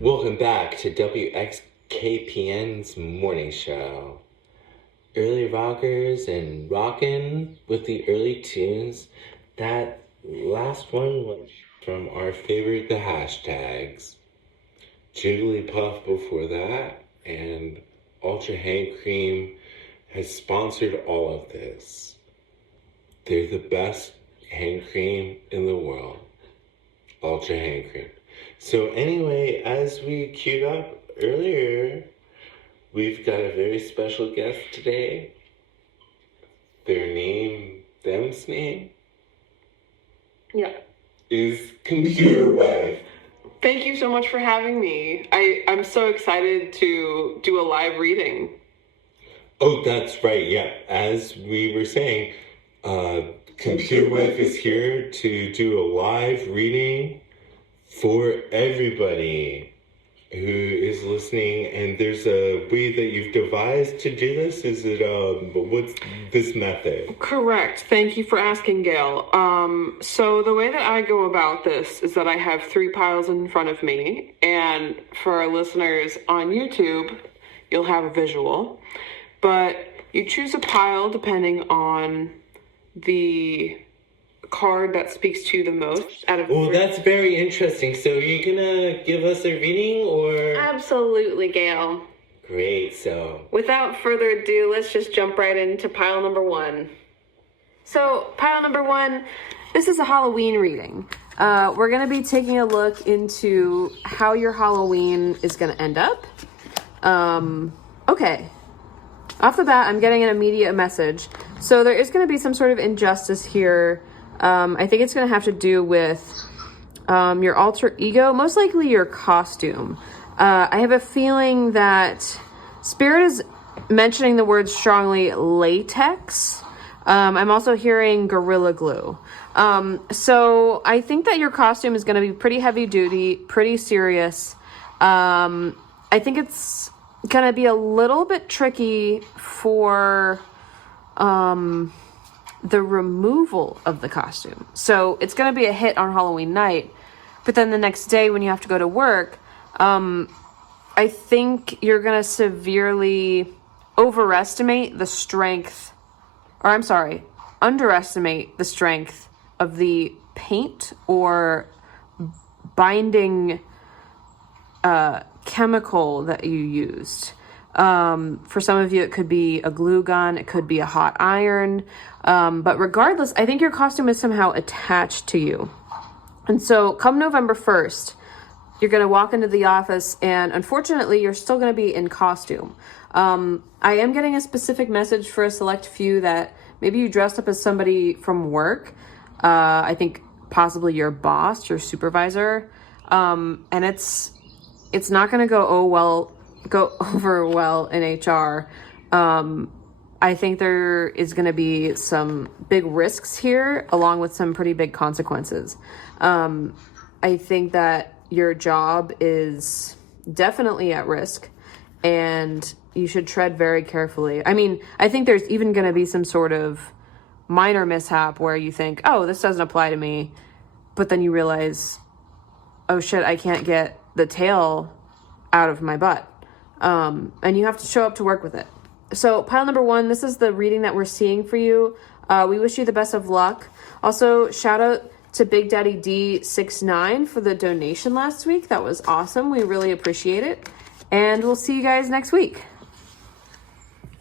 Welcome back to WXKPN's Morning Show. Early rockers and rockin' with the early tunes. That last one was from our favorite, the Hashtags. Jigglypuff before that, and Ultra Hand Cream has sponsored all of this. They're the best hand cream in the world. Ultra Hand Cream. So anyway, as we queued up earlier, we've got a very special guest today. Them's name? Yeah. Is Computer Wife. Thank you so much for having me. I'm so excited to do a live reading. Oh, that's right, yeah. As we were saying, Computer Wife is here to do a live reading for everybody who is listening, and there's a way that you've devised to do this. Is it what's this method? Correct. Thank you for asking, Gail. So the way that I go about this is that I have 3 piles in front of me, and for our listeners on YouTube, you'll have a visual, but you choose a pile depending on the card that speaks to you the most out of that's very interesting. So you're gonna give us a reading, or? Absolutely, Gail. Great. So without further ado, let's just jump right into pile number 1. So pile number 1, this is a Halloween reading. We're gonna be taking a look into how your Halloween is gonna end up. Okay. Off the bat, I'm getting an immediate message. So there is gonna be some sort of injustice here. I think it's going to have to do with your alter ego, most likely your costume. I have a feeling that Spirit is mentioning the word strongly latex. I'm also hearing Gorilla Glue. So I think that your costume is going to be pretty heavy duty, pretty serious. I think it's going to be a little bit tricky for the removal of the costume. So it's going to be a hit on Halloween night, but then the next day when you have to go to work, I think you're going to severely underestimate the strength of the paint or binding chemical that you used. For some of you, it could be a glue gun, it could be a hot iron, but regardless, I think your costume is somehow attached to you. And so come November 1st, you're going to walk into the office, and unfortunately, you're still going to be in costume. I am getting a specific message for a select few that maybe you dressed up as somebody from work. I think possibly your boss, your supervisor, and it's not going to go over well in HR. I think there is going to be some big risks here, along with some pretty big consequences. I think that your job is definitely at risk, and you should tread very carefully. I mean, I think there's even going to be some sort of minor mishap where you think, oh, this doesn't apply to me, but then you realize, oh shit, I can't get the tail out of my butt. And you have to show up to work with it. So pile number 1, this is the reading that we're seeing for you. We wish you the best of luck. Also, shout out to Big Daddy D69 for the donation last week. That was awesome. We really appreciate it. And we'll see you guys next week.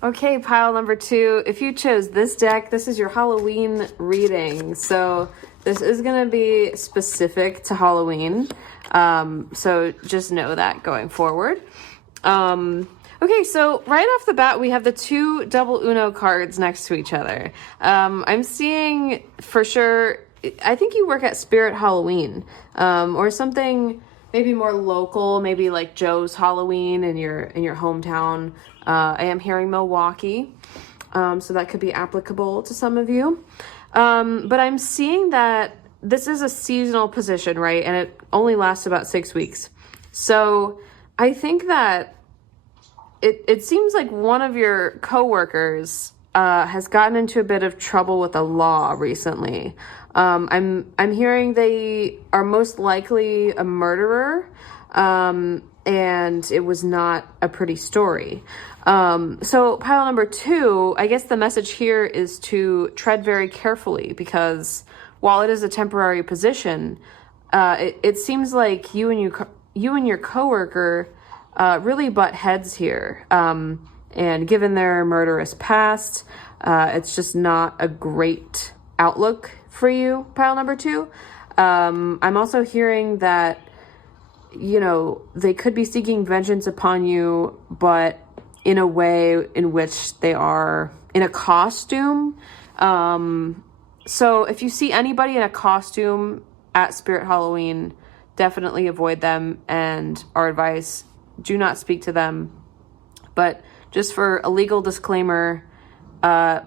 Okay, pile number 2. If you chose this deck, this is your Halloween reading. So this is going to be specific to Halloween. So just know that going forward. Okay, so right off the bat, we have the 2 double Uno cards next to each other. I'm seeing for sure, I think you work at Spirit Halloween, or something maybe more local, maybe like Joe's Halloween in your hometown. I am hearing Milwaukee, so that could be applicable to some of you. But I'm seeing that this is a seasonal position, right? And it only lasts about 6 weeks. So I think that it seems like one of your coworkers has gotten into a bit of trouble with the law recently. I'm hearing they are most likely a murderer, and it was not a pretty story. So pile number 2, I guess the message here is to tread very carefully, because while it is a temporary position, it seems like you and your coworker really butt heads here. And given their murderous past, it's just not a great outlook for you, pile number 2. I'm also hearing that, they could be seeking vengeance upon you, but in a way in which they are in a costume. So if you see anybody in a costume at Spirit Halloween, definitely avoid them, and our advice, do not speak to them. But just for a legal disclaimer,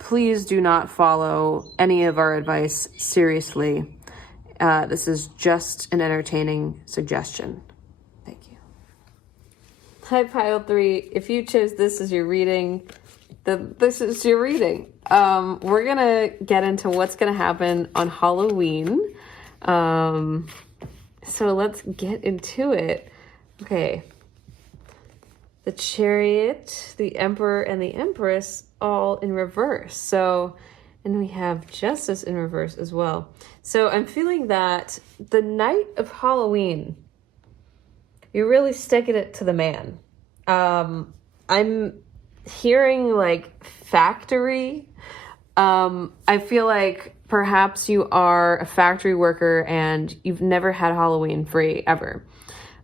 please do not follow any of our advice seriously. This is just an entertaining suggestion. Thank you. Hi, Pile 3. If you chose this as your reading, this is your reading. We're going to get into what's going to happen on Halloween. So let's get into it. Okay. The Chariot, the Emperor, and the Empress all in reverse. So, and we have Justice in reverse as well. So I'm feeling that the night of Halloween, you're really sticking it to the man. I'm hearing like factory. I feel like perhaps you are a factory worker and you've never had Halloween free ever.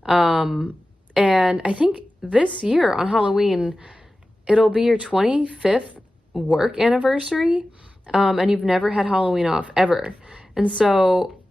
And I think this year on Halloween, it'll be your 25th work anniversary, and you've never had Halloween off ever. And so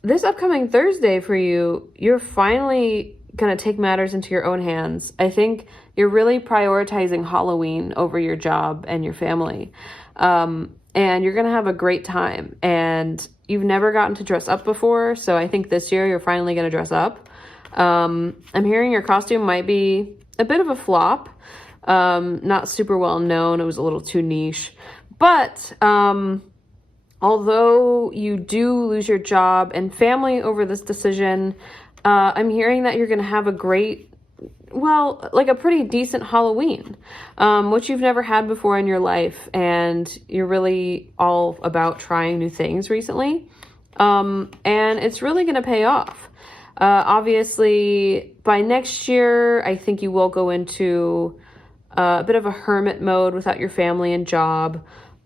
this upcoming Thursday for you, you're finally going to take matters into your own hands. I think you're really prioritizing Halloween over your job and your family. And you're going to have a great time. And you've never gotten to dress up before, so I think this year you're finally going to dress up. I'm hearing your costume might be a bit of a flop. Not super well known. It was a little too niche. But although you do lose your job and family over this decision, I'm hearing that you're going to have a great, like a pretty decent Halloween, which you've never had before in your life. And you're really all about trying new things recently. And it's really going to pay off. Obviously, by next year, I think you will go into a bit of a hermit mode without your family and job.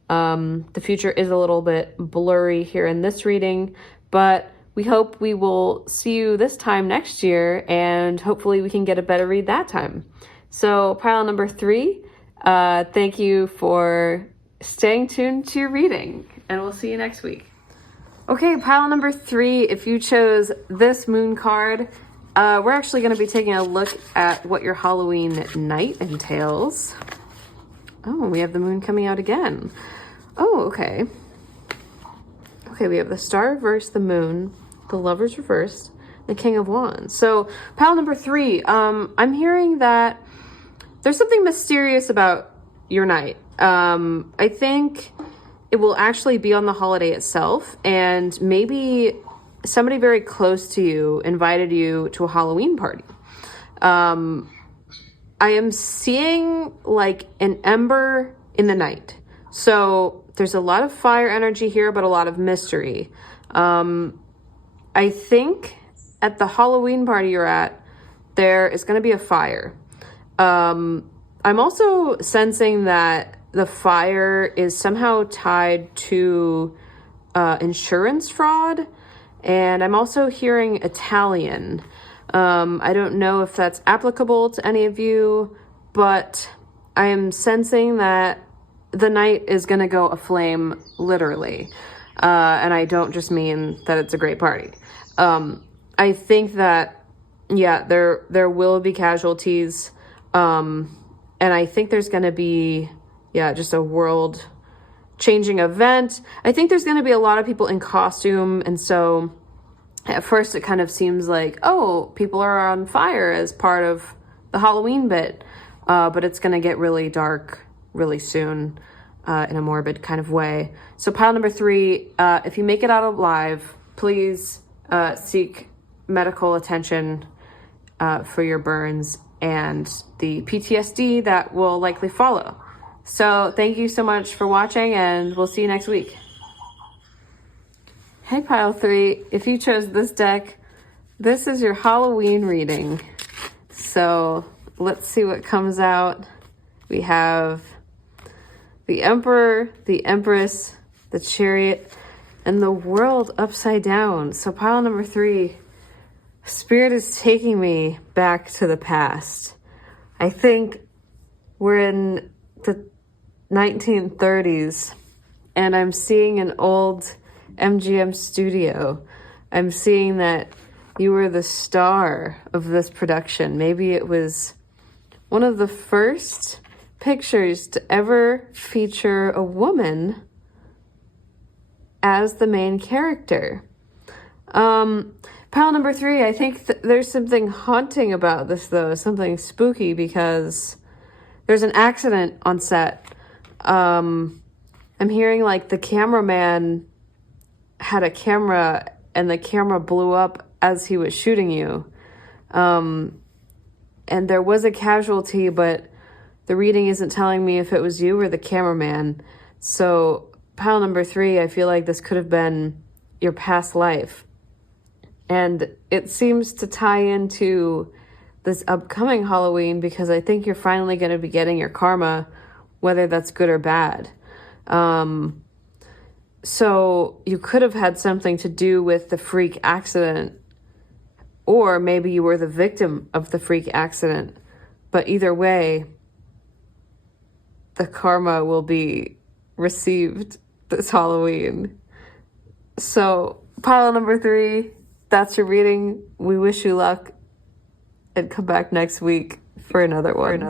The future is a little bit blurry here in this reading, but we hope we will see you this time next year, and hopefully we can get a better read that time. So pile number 3, thank you for staying tuned to your reading, and we'll see you next week. Okay, pile number 3, if you chose this moon card, we're actually going to be taking a look at what your Halloween night entails. Oh, we have the moon coming out again. Oh, okay. Okay, we have the Star reversed, the moon, the Lovers reversed, the King of Wands. So, pile number 3, I'm hearing that there's something mysterious about your night. I think it will actually be on the holiday itself, and maybe somebody very close to you invited you to a Halloween party. I am seeing like an ember in the night. So there's a lot of fire energy here, but a lot of mystery. I think at the Halloween party you're at, there is going to be a fire. I'm also sensing that the fire is somehow tied to insurance fraud, and I'm also hearing Italian. I don't know if that's applicable to any of you, but I am sensing that the night is going to go aflame, literally. And I don't just mean that it's a great party. I think that, yeah, there will be casualties. And I think there's going to be, just a world-changing event. I think there's going to be a lot of people in costume, and so at first it kind of seems like, oh, people are on fire as part of the Halloween bit, but it's going to get really dark really soon. in a morbid kind of way. So pile number 3, if you make it out alive, please seek medical attention for your burns and the PTSD that will likely follow. So thank you so much for watching, and we'll see you next week. Hey, pile 3, if you chose this deck, this is your Halloween reading. So let's see what comes out. We have the Emperor, the Empress, the Chariot, and the World upside down. So pile number 3, Spirit is taking me back to the past. I think we're in the 1930s, and I'm seeing an old MGM studio. I'm seeing that you were the star of this production. Maybe it was one of the first pictures to ever feature a woman as the main character. Pile number 3, I think there's something haunting about this, though, something spooky, because there's an accident on set. I'm hearing like the cameraman had a camera and the camera blew up as he was shooting you. And there was a casualty, but the reading isn't telling me if it was you or the cameraman. So pile number 3, I feel like this could have been your past life. And it seems to tie into this upcoming Halloween, because I think you're finally going to be getting your karma, whether that's good or bad. So you could have had something to do with the freak accident, or maybe you were the victim of the freak accident. But either way, the karma will be received this Halloween. So pile number 3, that's your reading. We wish you luck, and come back next week for another one.